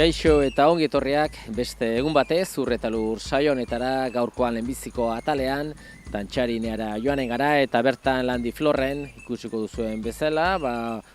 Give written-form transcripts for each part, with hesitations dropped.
Kaixo eta ongi etorriak beste egun batez Ur eta Lur saio honetara gaurkoan lehenbiziko atalean dantxarineara joanen gara eta bertan Landiflorren ikusiko duzuen bezala,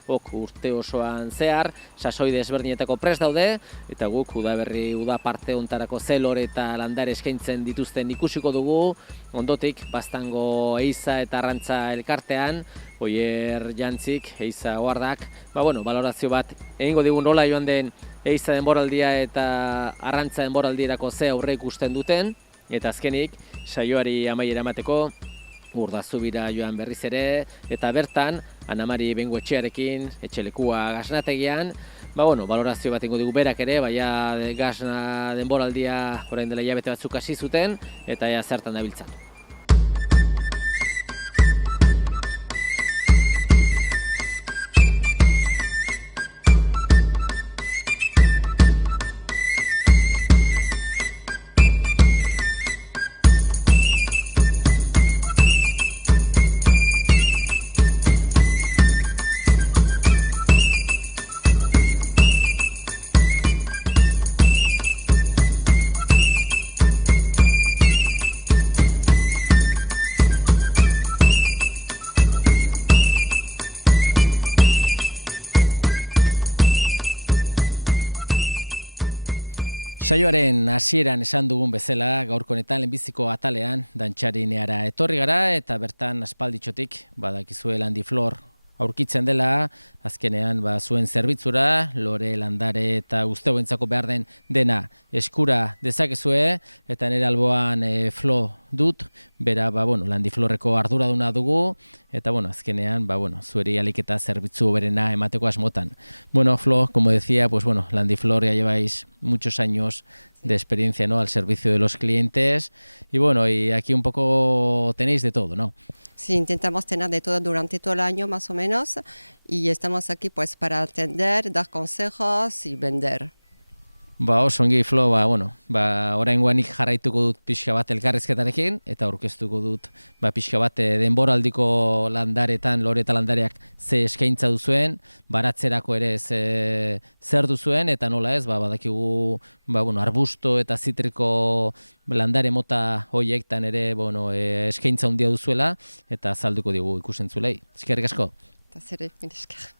urte osoan zehar sasoi desberdinetako prest daude eta guk udaberri uda parte hontarako zelor eta landare eskaintzen dituzten ikusiko dugu. Ondotik Baztango Eiza eta Arrantza elkartean Oier Jantzik, Eiza Oardak, balorazio bat egingo digu nola joan den Eiza denboraldia eta Arrantza denboraldirako ze aurre ikusten duten, eta azkenik saioari amaiera emateko Urdazubira joan berriz ere, eta bertan Ana-Mari Bengoetxearekin etxelekua gasnategian, balorazio bat egingo digu berak ere, gasna denboraldia orain dela hilabete batzuk hasi zuten, eta ea zertan dabiltzan. Saioaren hasieran esan dugun bezala, gaurko honetan lehenbiziko atalean dantxarineara etorri gara eta bertan aspalditxotik badakizue Landiflor aurkitzen dela, azkenean zuen zerbitzura, lore, landare eta guzteuentzako behar den dena eskura dezakezue, eta nire alboan Flo dut, bera Landiflorreko arduraduna dugu, eta azkenean zueri alik eta zerbitzu berena emateko asmotan. Flo, como decía, Landiflor ya lleváis muchos años de experiencia, ¿no?, al servicio de los clientes, y aquí un poco tenéis de todo, ¿no? Sí, intentamos tener de todo durante todo el año más o menos y estamos aquí pues para atender, dar consejos y vender. Oso ongi Flo, oraingoanik jarraituko dut pixka bat elkarrizketarekin eta aurkeztuko dut pixka bat denboraldiko landaretan, lore eta landareak ze eskaintza duzuen, baratzerako ere zer duzuen eta nola ez, badakigu arbusto eta zitriko landare mota hoiektan ere eskaintza handia duzuela eta azalduko digu ikusentzulei. Eskerrik asko. Eta zere, mila esker.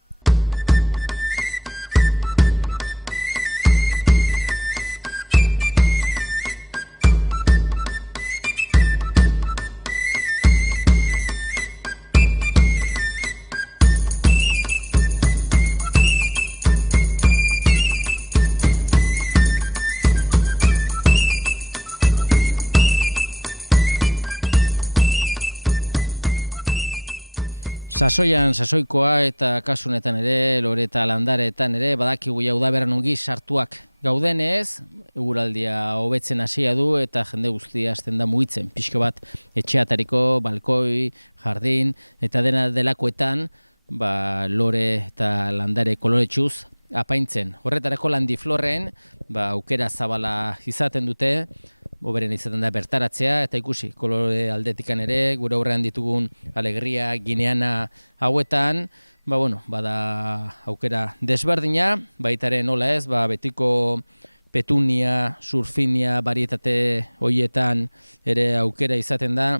Sasoian, sasoikoa eta kasunetan ere, lore eta landaretan ere, badakigu udaberran ongi sartuak gaudenez, eguraldia hobetzen hasia du eta jende guztia hasten da mugitzen. Pixka bat etxeatariko, balkoi, jardin eta dena delakoetan, lore eta landare koloretxuz apaintzen. Horretarako Landiflorren, aukera zabala izaten dute, Oberen izaten da bertaratzea eta ikusi kolore aldetikan ere, gure aurrean ditugun alegria, gineana hauetan, bada aukera desberdina, baitare nola ez, betiko petunia, surfinia, barietate hoietan ere aukera izaten da,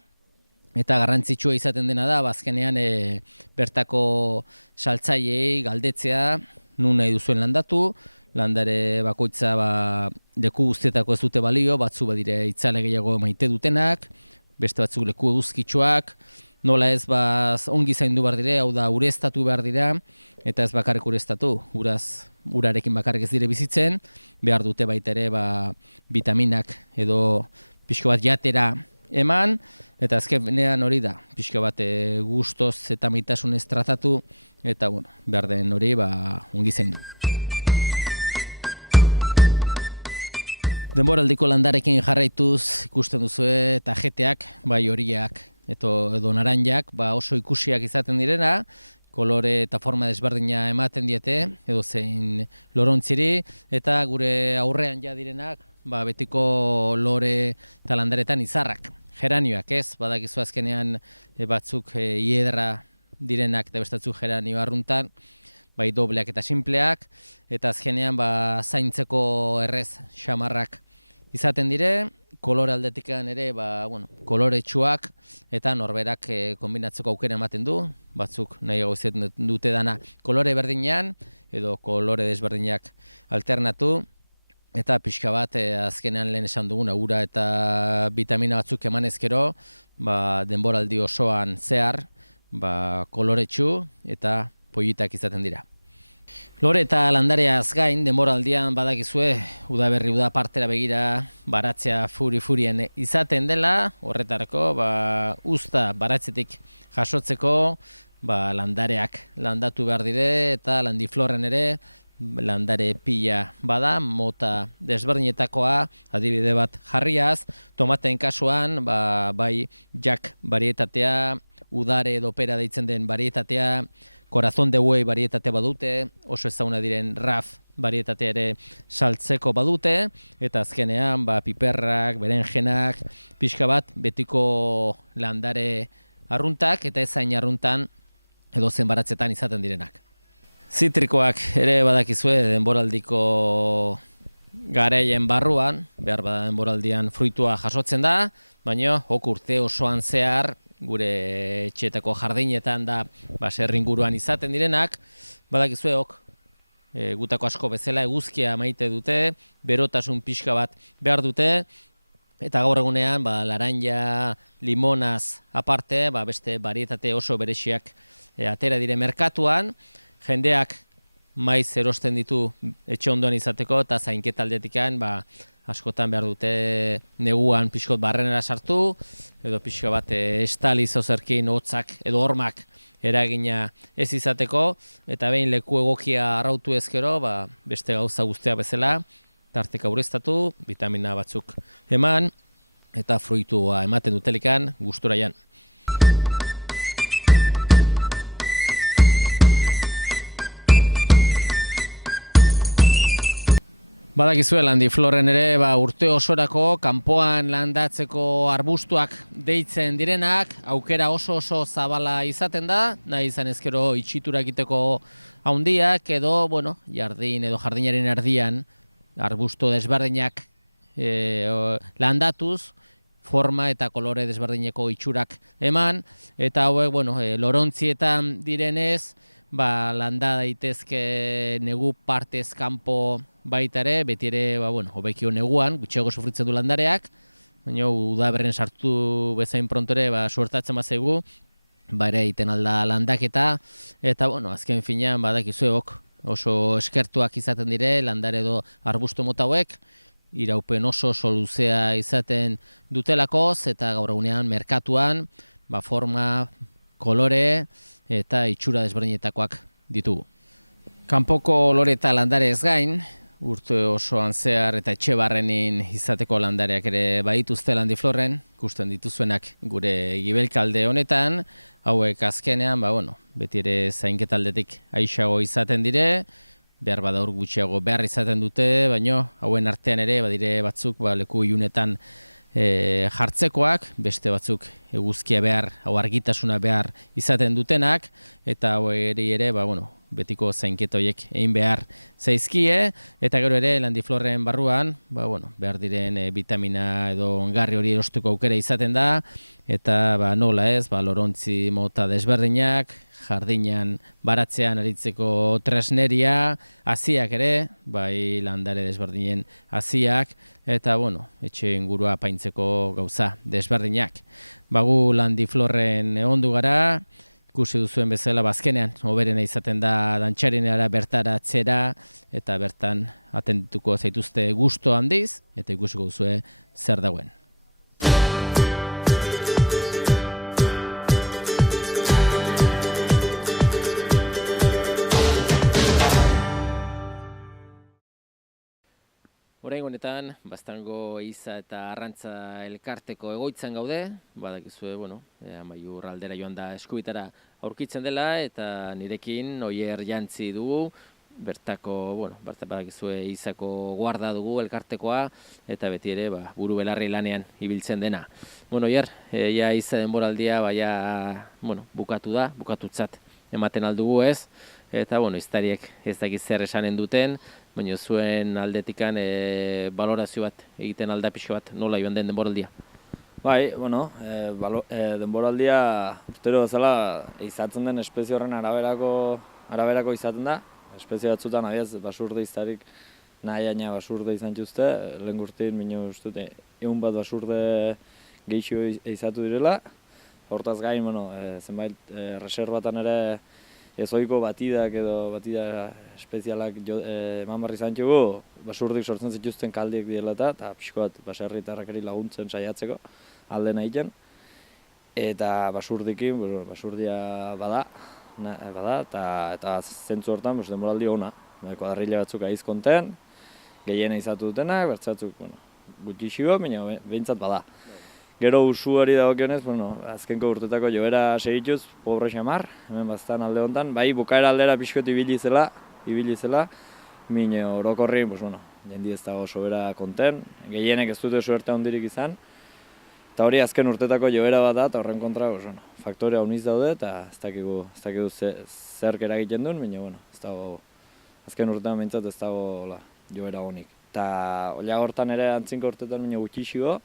eta garrantzitsua izaten dena da, azkenean bertako saltzaileei galdetzea, nun nahi duzuen landatu, landare bakoitza leku guztietako ez dute balio, batzu badire itzale gehiago maite dutenak, beste batzuk leku eguzkitsuak, nola ez ongi zaindu behar dire, hau da ureztatu behar dira, eta ez bakarrik ureztatu, urarekin bakarrik ez dire bizitzen, behar dute baita ere vitaminak edo pixko bat jatera eman, eta azkenean hori da, pixko bat gustoz eta maitasunez tratatu, eta behar den hori ongi zaindu. Denboraldiko landarekin jarraituz ikusten duzue tajeteak, horiak edo naranjak, oso ikusiak izaten direna, kolore eta forma desberdina ematen diete, edo zein lorontziri, eta gure aurrean ja direnak, betiko lore eta landaretan izarrak, geranioak ez, badakizu azkenean batzuk hiedra direnak eta bestatzuk geranio arruntan, bai dobleak eta sinpleak, eta azkenean zaintzeko errez xamarrak izaten dire, kolore aldetikan ere koloretsuak eta norberak kombinatzeko aukera ematen du, batzuk nahiago izaten dute dana kolore berdinean edo kolore desberdinak alternatu, eta pixka bat azkenean lehen esan duguna ura eta vitamina batzuk emanezkero, denboraldi osoan zehar, koloretsu eta politak izaten dira. Lore eta landareaz gain, denboraldian badakizue, udaberri uda partera begira baratzea furien izaten dela, horretarako uzta baratzetik jasotzeko landareak landatu behar dire eta landifloren ere landare pila bada, mota desberdinetakoa, adibide bat jarriaz, tomateen kasuan, bai jak barietatea, udare edo pera deitzen den barietatea, Corazón de Buey barietatea badute, oso ezaguna diren Raf barietatea ere saltzeko badute, eta azkenean piperrak, berenjenak, pixka bat betiko landare arruntak eta ezain arruntan edo zen baratzetan izaten direnak. Zitrikoak ere badakizue denboraldiko garaien barruan, behar bada denboraldian fruitua jasotzen da, baina urte osoan zehar gure etxeetako jardinetan da baserri inguruan izaten direnak, badakizue gutako asko bezala eguzkia maite dute, berotasun pixka bat behar dute, eta gaur egunean laranja, limonaz aparte, beste barietate oso bereziak atera dire merkatuan, jendeak maiz erosten ditu etxe ondoan izateko eta zainketa aldetikan askotan behar dute neguan pixkot barrenera sartu, edo pixko bat estali zozerkin hotzak edo hormak eragina ez izateko, eta behin leku egokia arrautu ezkero, beste gauza guztia bezala, tarteka ureztatu, vitamina batzuk eman, eta fruitua ematen dutelikan gustura jan. Badakizue landifloren ere urte osorako kanpoan landatzeko arbustuak deitzen direnak, aukera oso zabala izaten da, nahi izan ezkero itxitura egiteko handiak edo jardin edo jardinaren erdian arbustu desberdinak landatuz, forma eta kolore desberdineko itxurak eman, eta hauek lorontzietan direnez, landa daitezke negu partez kanpo baita ere, beti ere, hobekio neguan, gutxiago sufritzen du landareak, baina udaberren sartu bezain prontore, suertatzen bazaigu, ere egiten alda landaketa, eta, azken finean, badakizueok, oso eskertuak izaten dire, landare edo arbustu mota hauek, iraupen oso luzea izaten dutelakoz, eta gaur egunean merkatuan, forma, kolore, eta itxura desberdinetakoak ditugu. Kanpoko lore eta landare ez gain, urte osoan zehar eta etxe barrenin izateko landareak ere badituzte landiflorren, ikusten dituzuenak gure gibelkalde honetan, hauek azkenean, beti ere zainketaldetik aixago izaten dire, behar bada hor gutxiago behar izaten dute, baina hauen artean ere badire batzuk leku ilunetan jartzekoak, beste batzuk eguzkia behar, hau argitasuna behar izaten dutenak, eta hau ere, betiko zainketa horiek egin behar zaizkie, eta gero ere landiflorren barruan, behar diren vitamina edo ongarri hori erosteko aukera izaten da, eta nola ez, lorontzi mota desberdinak, jardinan baratzean aritzeko tresneria, haziak ere, bai landare desberdinen haziak, eta etxe ingurua apaintzeko gauza desberdinak. Gu landiflorren egondu gara, ikusi duzuen bezala bazkenean, hoberena izaten da dantxarinera bertaratzera, eta bertan atendituko zaituzte gusto handiz, eta ikusiko duzue zer dagoen. Oraingo honetan, Baztango Ehiza eta Arrantza elkarteko egoitzan gaude, badakizue, Amaiur aldera joan da Eskubitara aurkitzen dela, eta nirekin Oier Jantzi dugu, bertako, badakizue Ehizako guarda dugu elkartekoa, eta beti ere, buru belarri lanean ibiltzen dena. Oier, Ehiza denboraldia, bukatu da, bukatutzat ematen aldugu ez, Eta, bueno, iztariek ez dakit zer esanen duten, baina zuen aldetikan balorazio bat egiten alda pixo bat, nola joan den denboraldia. Bai, bueno, denboraldia urtero bezala izatzen den espezie horren araberako izaten da. Espezie batzutan, abiaz, basurde iztarik nahi aina basurde izan txuzte, lehen gurtin, minio ustute, egun bat basurde geixo izatu direla. Hortaz gain, bueno, zenbait reserbatan ere ezoiko batidak edo batida espezialak eman barri izan txugu, basurdik sortzen zituzten kaldiek direla eta pixko bat baserritarrakeri laguntzen saiatzeko alde egiten. Eta basurdikin, basurdia bada eta zentzu hortan denboraldi ona. Kuadrilla batzuk aiz konten, gehiena izatu dutenak, bertzatzuk gutxixio, baina behintzat bada. Gero usuari dagokionez, azkenko urtetako joera segituz, pobre xamar, hemen baztan alde honetan, bai bukaera aldera pixkot ibili zela, mine orokorri, jendi ez dago sobera konten, gehienek ez dute suerte handirik izan, eta hori azken urtetako joera bat da, eta horren kontra, faktorea uniz daude, eta ez dakigu zerk eragiten duen, ez dago, azken urtean behintzat ez dago joera honik. Eta olia hortan ere antzinko urtetan gutxixio,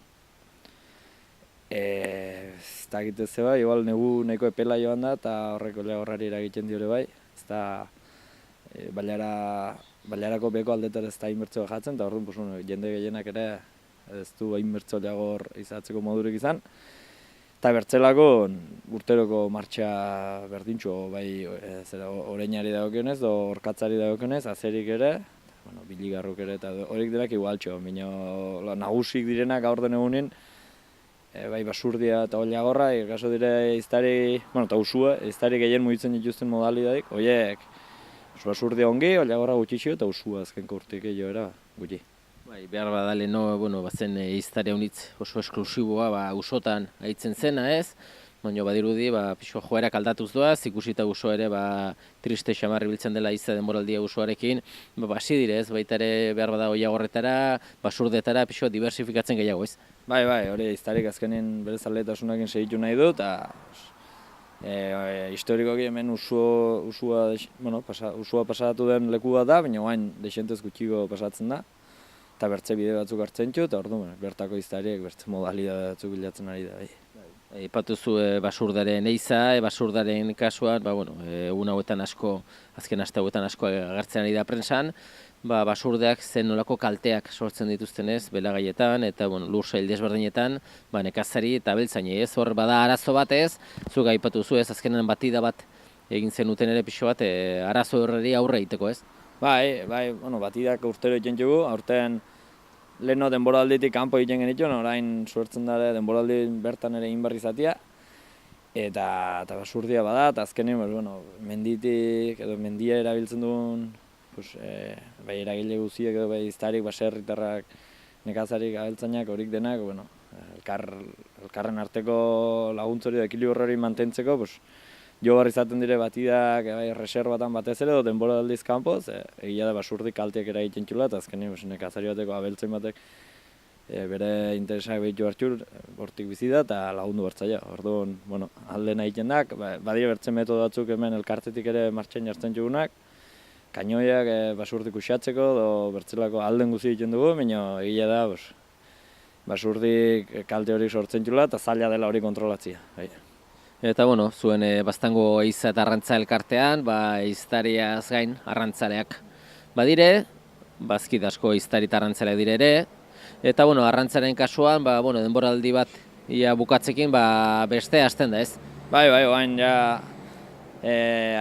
ez dakit ez zeba, igual negu nahiko epela joan da, eta horrek olia horrari eragiten diore bai, ez da baliarako beko aldetar ez da inbertzioa jatzen, eta orduan jende gehienak ere ez du inbertzio leagor izatzeko modurik izan. Eta bertzelako urteroko martxa berdintxo, bai oreinari dagokionez, orkatzari dagokionez, azerik ere, biligarruk ere, eta horik denak igualtxo, nagusik direnak gaur den egunin, bai basurdia eta oliagorra, kaso dire iztari, eta usua, iztari gehien mugitzen dituzten modalidadik, horiek basurdia ongi, oliagorra gutxixio eta usua azkenko urtik joera gutxi. Bai, behar badale, bazen iztari honitz oso esklusiboa, usotan haitzen zena ez, baina badirudi, pixo joerak aldatuz doaz, ikusita uso ere, triste xamarri biltzen dela iza denboraldia usoarekin, basi direz, baita ere behar bada oliagorretara, basurdetara, pixo diversifikatzen gehiago ez. Bai, hori iztarik azkenin bere zaletasunakin segitu nahi du, eta historikoki hemen usua pasatu den lekua da, baina guain desentez gutxiko pasatzen da, eta bertze bide batzuk hartzen txu, eta orduan bertako iztariek bertze modalidade batzuk bilatzen ari da. Ipatuzu basurdaren eiza, basurdaren kasuan, egun hauetan asko, azken aste hauetan asko agertzen ari da prensan, basurdeak zen nolako kalteak sortzen dituzten ez, belagaietan eta lur sail desberdinetan, nekazari eta beltzainei ez, hor bada arazo bat ez, zuk aipatuzu ez, azkenan batida bat egin zenuten ere pixo bat, arazo horreri aurre egiteko ez? Bai, batidak urtero egiten dugu, aurten leheno denboralditik kanpo egiten genituen, orain suertzen dara denboraldi bertan ere inbarri zatia, eta basurdia bada, eta azkenin, menditik edo mendia erabiltzen duen, bai eragile guziek edo bai iztarik, baserritarrak, nekazarik, abeltzainak, horik denak, elkarren arteko laguntzori da ekilibrori mantentzeko, jo barri izaten dire batidak, reserbatan batez ere, edo denboraldiz kanpoz, egia da basurdik kalteak eragiten txula, eta azkenin nekazari bateko abeltzain batek bere interesak behitu hartxur, hortik bizi da, eta lagundu bertzaia. Orduan, alde nahi jendak, badire bertzen metodo batzuk hemen elkartetik ere martxain jartzen txugunak, kainoiak basurdik usatzeko, edo bertzelako alden guzi egiten dugu, baina egia da, basurdik kalte hori sortzen txula, eta zaila dela hori kontrolatzia. Eta zuen Baztango eiza eta arrantza elkartean, iztariaz gain arrantzaleak badire, bazkid asko iztari eta arrantzaleak dire ere, eta arrantzaren kasuan, denboraldi bat ia bukatzekin beste hasten da ez? Bai, oain ja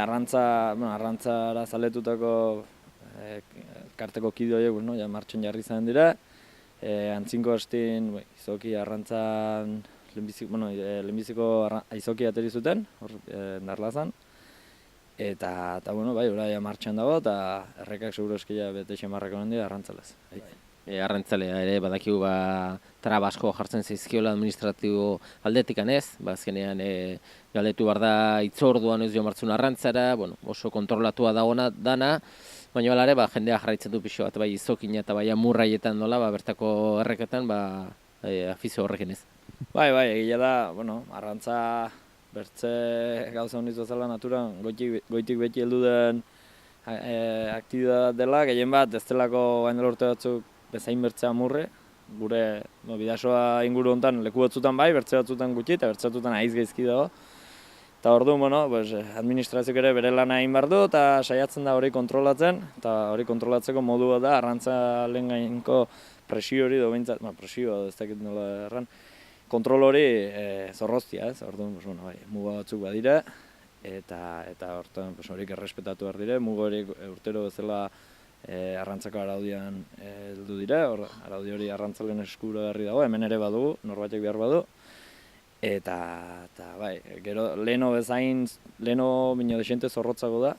arrantzara zaletutako elkarteko kide horiek, martxon jarri izan dira, antzinko hastin izoki arrantzan, lehenbiziko aizoki ateri zuten, Narlazan, eta ora martxan dago, eta errekak seguro eskia bete xemarrako handia arrantzalez. Arrantzalea ere badakigu traba asko jartzen zaizkiola administratibo aldetikan ez, azkenean galdetu behar da itzorduan ez jo martzun arrantzara, oso kontrolatua dagoena dana, baina ere jendea jarraitzen du pixo bat, bai izokina eta bai amurraietan nola, bertako erreketan afizio horrekin ez. Bai, egia da, arrantza bertze gauza honitz bezala naturan goitik beti heldu den aktibitate dela, gehien bat ez delako gain dela urte batzuk bezain bertzea amurre, gure Bidasoa inguru hontan leku batzutan bai, bertze batzutan gutxi eta bertze batzutan haiz gaizki dago. Eta orduan, administrazioak ere bere lana egin behar du eta saiatzen da hori kontrolatzen, eta hori kontrolatzeko modu bat da arrantzalen gaineko presio hori behintzat, presio ez dakit nola erran, kontrol hori zorroztia, ez? Orduan, muga batzuk badire, eta hortan horiek errespetatu behar dire, muga hori urtero bezala arrantzako araudian heldu dire, araudi hori arrantzalen eskura berri dago, hemen ere badugu, norbaitek behar badu, eta gero leheno bezain, leheno bino desente zorrotzago da,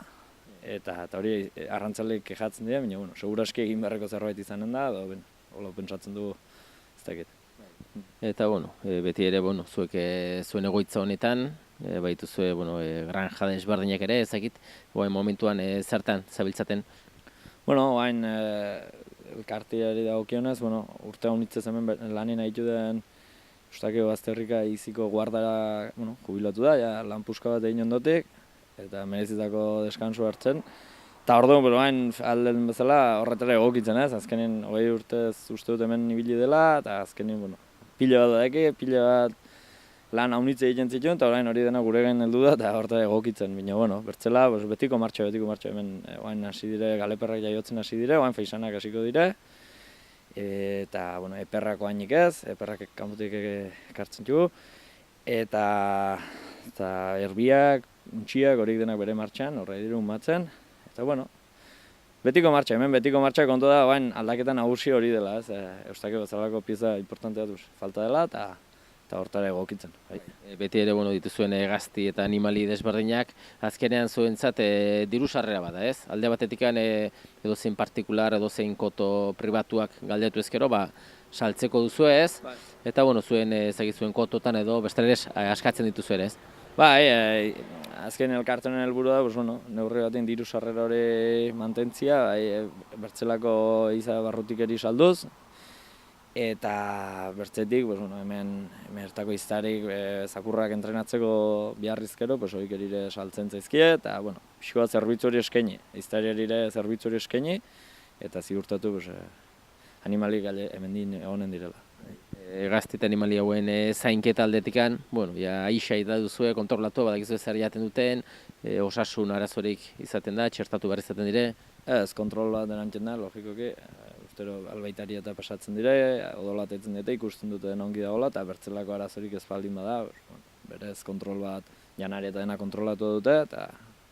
eta hori arrantzaleik kejatzen dira, baina seguraski egin beharreko zerbait izanen da, hola pentsatzen dugu, ez dakit. Eta, beti ere, zuek zuen egoitza honetan, baitu zuen, granja desberdinak ere, ezakit, momentuan zertan zabiltzaten? Hain elkarteari dagokionez, urte honitzez hemen lanien haitu den Eustakio Bazterrika iziko guardara jubilatu da, lanpuska bat egin ondotik, eta merezitako deskansu hartzen. Eta orduan, hain alden bezala horretara egokitzen ez, azkenin 20 urtez uste dut hemen ibili dela, eta azkenin, pila bat daiki, pila bat lan haunitze egiten zituen, eta orain hori dena gure gain heldu da, eta horretara egokitzen. Baina, bertzela, betiko martxa, hemen hain hasi dire, galeperrak jaiotzen hasi dire, hain feisanak hasiko dire, eta, eperrako hainik ez, eperrak kanpotik ekartzen dugu, eta erbiak, untxiak, horik denak bere martxan, horra dirun matzen, eta, betiko martxa, hemen betiko martxa kontu da, aldaketa nagusi hori dela, ez, Eustakio bezalako pieza importantea duz, falta dela, eta hortara egokitzen. Beti ere, dituzuen gazti eta animali desberdinak, azkenean zuentzat diru sarrera bada, ez? Alde batetik edozein partikular, edozein koto pribatuak galdetu ezkero, saltzeko duzu ez, eta zuen zuen kototan edo bestela askatzen dituzu ere, ez? Azken elkartenen helburua da, neurri batean diru sarrera hori mantentzia, bertzelako iza barrutikeri salduz, eta bertzetik, hemen ertako iztarik zakurrak entrenatzeko biharrizkero, horiek erire saltzen zaizkie, eta, pixko bat zerbitzu hori eskaini, iztariari ere zerbitzu hori eskaini, eta ziurtatu animalik hemen egonen direla. Gazti eta animali hauen zainketa aldetikan, aisa da duzue, kontrolatu, badakizu zer jaten duten, osasun arazorik izaten da, txertatu behar izaten dire? Ez, kontrol bat denantzen da, logikoki, urtero albaitari eta pasatzen dire, odolatetzen dute, ikusten dute ongi dagoela, eta bertzelako arazorik ez baldin bada, berez kontrol bat janari eta dena kontrolatu dute, eta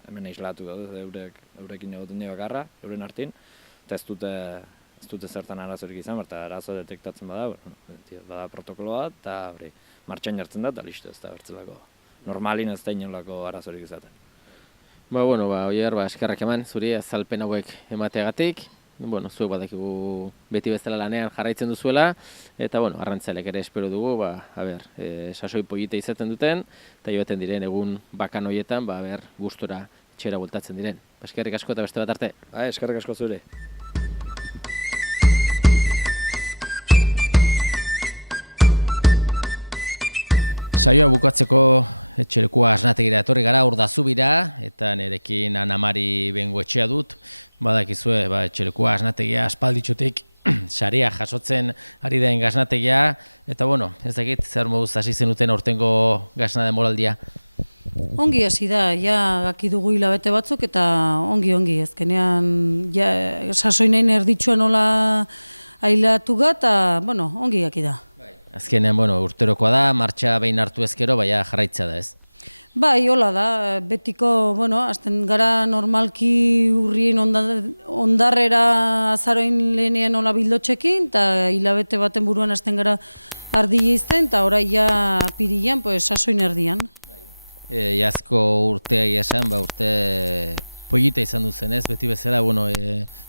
hemen aislatu dute, eurekin egoten dira bakarra, euren hartin, eta ez dute zertan arazorik izan, eta arazo detektatzen bada, bada protokolo bat, eta martxain jartzen da, eta listo, ez da bertzelako normalin ez da inolako arazorik izaten. Oier, eskerrak eman, zuri azalpen hauek emateagatik, zuek badakigu beti bezala lanean jarraitzen duzuela, eta arrantzaleak ere espero dugu, sasoi polite izaten duten, eta joaten diren egun bakan horietan, gustora txera bultatzen diren. Eskerrik asko eta beste bat arte. Eskerrik asko zure. Saioa bukatzeko etxelekua asnategira etorri gara, Urdazubira, eta nerekin Anamari Bengoetxea dut. Badakizue, etxelekua asnategia aspalditxotik saria jasotzen ari den gasnategia, eta ez dakit zer moduz hasi zenuten aurtengo gasna denboraldia. Ongi hasi da, gaki dugu hilabete batzuk, eta ongi, ezkenean sasoinain erditxua nola ailatu eta ongi gaki da. Azkenean, urterokoa da, martxa behin hartu ezkero, jarraitza da ez? Hola da, betiko, azten gara normalki urrien ondarrera azaroin lehenean hola bildotxekin, eta hilabete baten buruan azten gara ardi izten, eta orai apirian, sasoin erdian. Iazko urtea esan, urte polita izan duzen ez, beti bezala,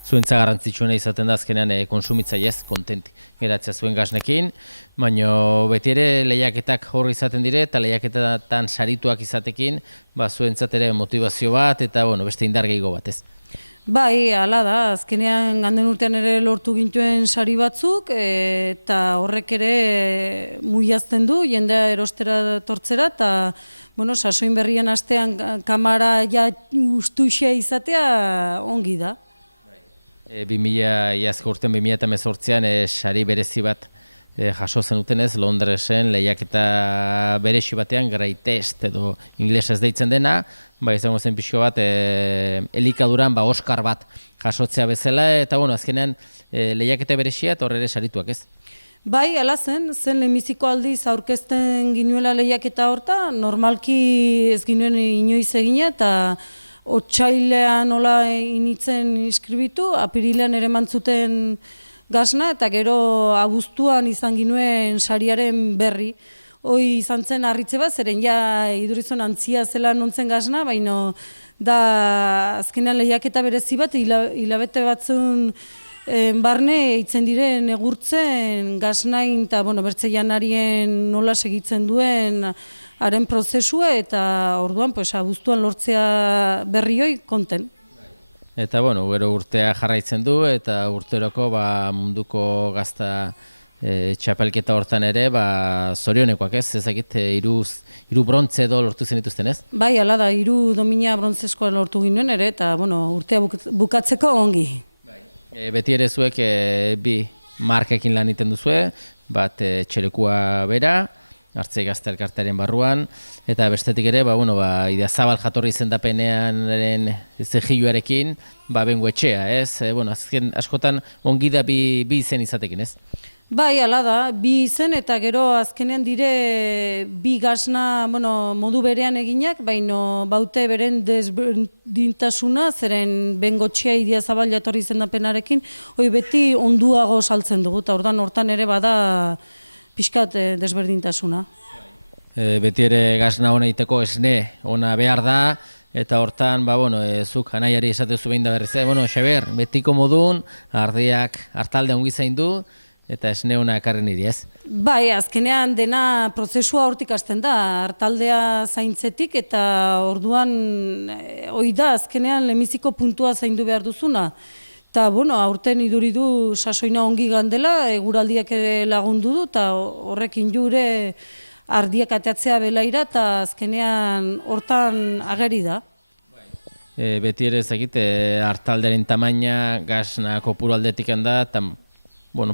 zuentza garrantzitsuena izaten da azkenean konsumitzaiez, kontent geratzea zuen gasnekin, baina beti ere lehiaketak horri izaten dire, eta lehiaketan sarituak izatekin, zuentzat ere motivazio bat, eta beste indar gehiago bat ez. Bai, hala da, azkenean ganden urtean ere lortu gintuen sari batzuk, eta horrek ere muiazten du, jendea erostera tortzera, eta bueno, sasoin berrien astean kamara ja ustuxea izatea ongi da. 2000 urtean 2018an sari berezi bat jaso zenutenez Londresen lehiaketa berezi batean Greatest edo inglesez deitzen dena, izango zen pixko bat elikaduran Oscar bat jasotzea bezala, eta bueno, azkenean lehiaketa berezia eta horre ere sarituak, ez? Bai, hala zen lehenbiziko aldiz aurkezten ginuela lehiaketa horta, normalki ez ginuen inoiz egina, eta otsailean nola initzen inskribitu, apirilean ere mantzuten gasna, eta gero abuztuan izan ginuen sariaren berri. Hoi izan zen harritze bat, zeren ja idurizon antzia zela nontzen gasna, baina da azkenean lehiaketa berezi bat, hilabete batzun barne eitzen diren egurtzen gasnain eta bertze janarien nola segitzen duen haren prozesua, eta orduan abuztuan lortzea berrioi konten. Eta gero urtea jarraitzen du, eta urteroko munduko gazta txapelketa hortan ere, zorionekoak ez, ezakit, hiru brontze edo lortu zenituzten ez? Bai, hala da, 3 domina brontzeskoa lortu ginen ere, eta urtea bukatzeko ongi. Beti ere zuek bi markekin lan egiten duzue, bat txerekua bera, Artzai Gazte Elkartearen barruan, eta bestetik ere, Idiazabal jatorri izendapenean zegiluarekin, bengo etxea, ez? Azken askotan ongi da bi izen izatekin, ez? Bai, hala da, bi izen eta gero azkenean dire bi gasna modu berean eginak, baina baute beren desberdintasuna, zeren bengotxea Idiazabal jatorri izendapenarekin, hoi beti onduago saltzen dugu, eta hortan ere bada pixkat desberdintasuna. Beti ere gasna hona iteko esne ona behar da, eta hortan, zuk anaiari esatezu behin da berriz, Xaber, betiko modun, hartalde ongi zain du, eta esne hona ekarri niri, ez? Bai, azkenean dena prozesua hortik hasten da, hartaldea zaintzetik, eta orduan, hoi da, azkenean lehenbiziko puntua zaindu behar duzuna. Eta, aurten iduridu sasoina ongi gandela, eguraldiak ere lagundu du, eta horrekin jure ardiak ateatzea belaira, eta azkenean hortan ageri da. Beti ere ezagit, hartalderen tamaina, gasna kopuru aldetik handa, eta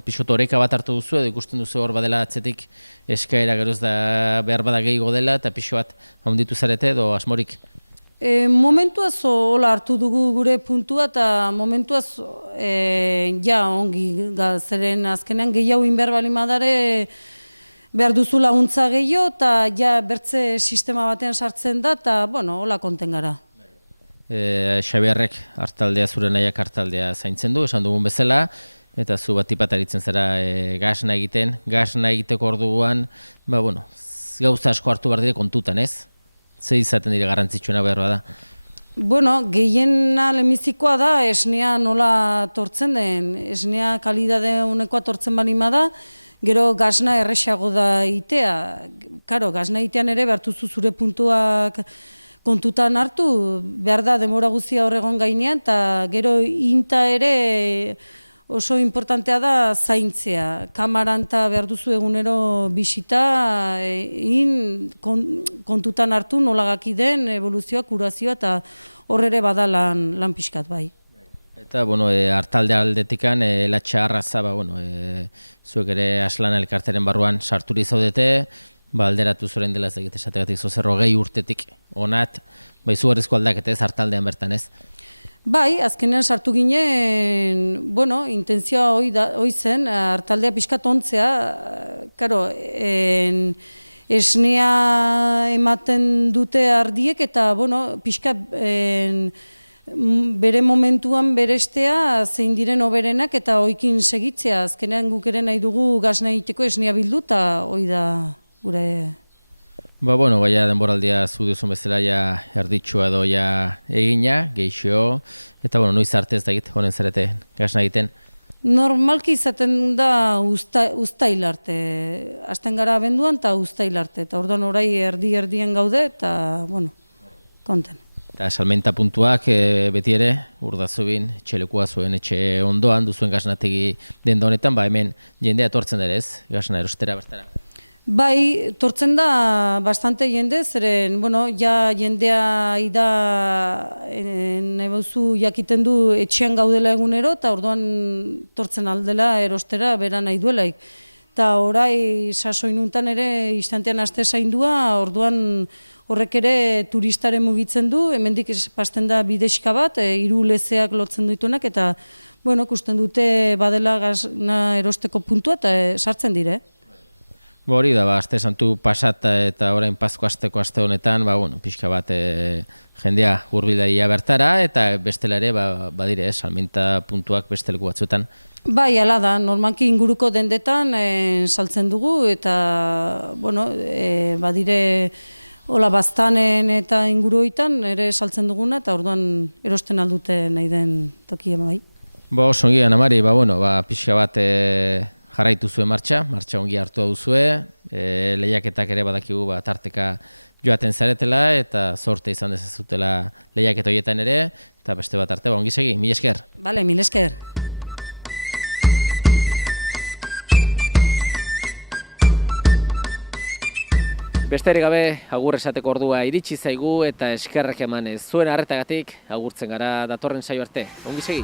pixot oreka bat hartu duzu, edo ikusten duzu hor badela atzetik eskaera geroz da behar bada gehiago dela, eta pixo bat handitu zarete edo asmorik? Momentuaz hola hartu dugu gure puntua, eta momentuaz ongi, zeren azkenean gehiago inber bali madare behar duzu laguntza gehiago, eta bertze sistema batean sartzen da, eta hola konten gara. Xabiarrek hartaldea, zure nahiak hartaldea zaintzen du, esan dugun bezala, eta zu bat aritzen zara gasna egiteko orduan, gauza asko hartu behar dire kontutan, ez? Ze izaten dire garrantzitsuena behar da? Gehiena lehenbizikoa da esnea nola tortzen den, esnea kalidade honekoa tortzen balima da, gero gasna erresago da itea. Karo, gasna itean ere behartuzu zure puntuak kontutan hartu, behar da demora guztia horregon gainean, eta gero inta ere oso importantea da zaintzea. Kamaran eta behar duzu egunero bisita, kontutan hartu nolagaki den, evoluzioa, kurazioa, eta horre ere bada lan pixkat bai. Eta, hartalde aldetikan, latxa arraza, zuek ere Aslan Elkarteren barruan sarturi zaudete, alderatu zoren dela ez egite esategatik zozer 20 urtetik onat, izugarrizko aldaketa ez hartaldean bertan ez? Bai, azkenean sartu ginen, intentzioa hoi zen, hartaldea pixkat ontzea, karo, esnea ematen dute ardiek, eta, pixkat bere momentuan berestea zein diren oberenak eta oikin segitzea. Azkenean guk ere nahi dugu gasna egiteko esnea bildu, eta hoi da gure... Baina denboraldia zu duzun bezala erditxua edo egina, geixo, eta noiz arte ez da egit, honen zarete gasna egiten? Normalki izaten da uztail arte, hasten gara abenduan eta uztail arte, eta orduan orai erdien gaude, eta konten. Eta salmenta puntuak beti ere, Urdazubin, etxelekua zuen etxe ondoan, duzuen gasnategi denda honetan, hemen jendea etortzen dara ez, gasna erostera bertara. Bai, tortzen da bastante jende, zeren, bueno, ja jendea ida, nahi bauzu jakiten du etxean gaudela egunero, eta orduan tortzen aldela erostera bera nahi duelaik. Eta orai sasoinuntan ere instantean aste zaindua, orduan horrek ere turistaren mugitzen du, hemendik pasten da bidexka bat, 3 lezeak lotzen dituenak, eta, bueno, ikusten dute badela gasna erosteko puntua, eta sartzen dire. Hori da, aste santu pasata eta orain Pasko asteko aste honetan, pixka bat jendea hurbildaia bertara, eta bestela ere, badire, salmenta puntuak beste leku batzuetan. Bai, hala da, normalki inguruko dendetan saltzen dugu, eta, bueno, badire, hola, baztanen eta inguruoitan ere saltzen duguna, eta orduan erosten aldute nahi den tokia bai. Oso ongi, Ana Mari, pixka bat jarraitu zuen martxa ongi hartua duzue, lehiaketak ere badakigu tarteka joaten zaretela, eta zorte izan dezazutela lehiaketa horietan ere, eta beste bat arte, ongi segi, mil esker. Bale, mil esker. Besterik gabe, agur esateko ordua iritsi zaigu eta eskerrak emanez zuen arretagatik agurtzen gara datorren saio arte. Ongi segi.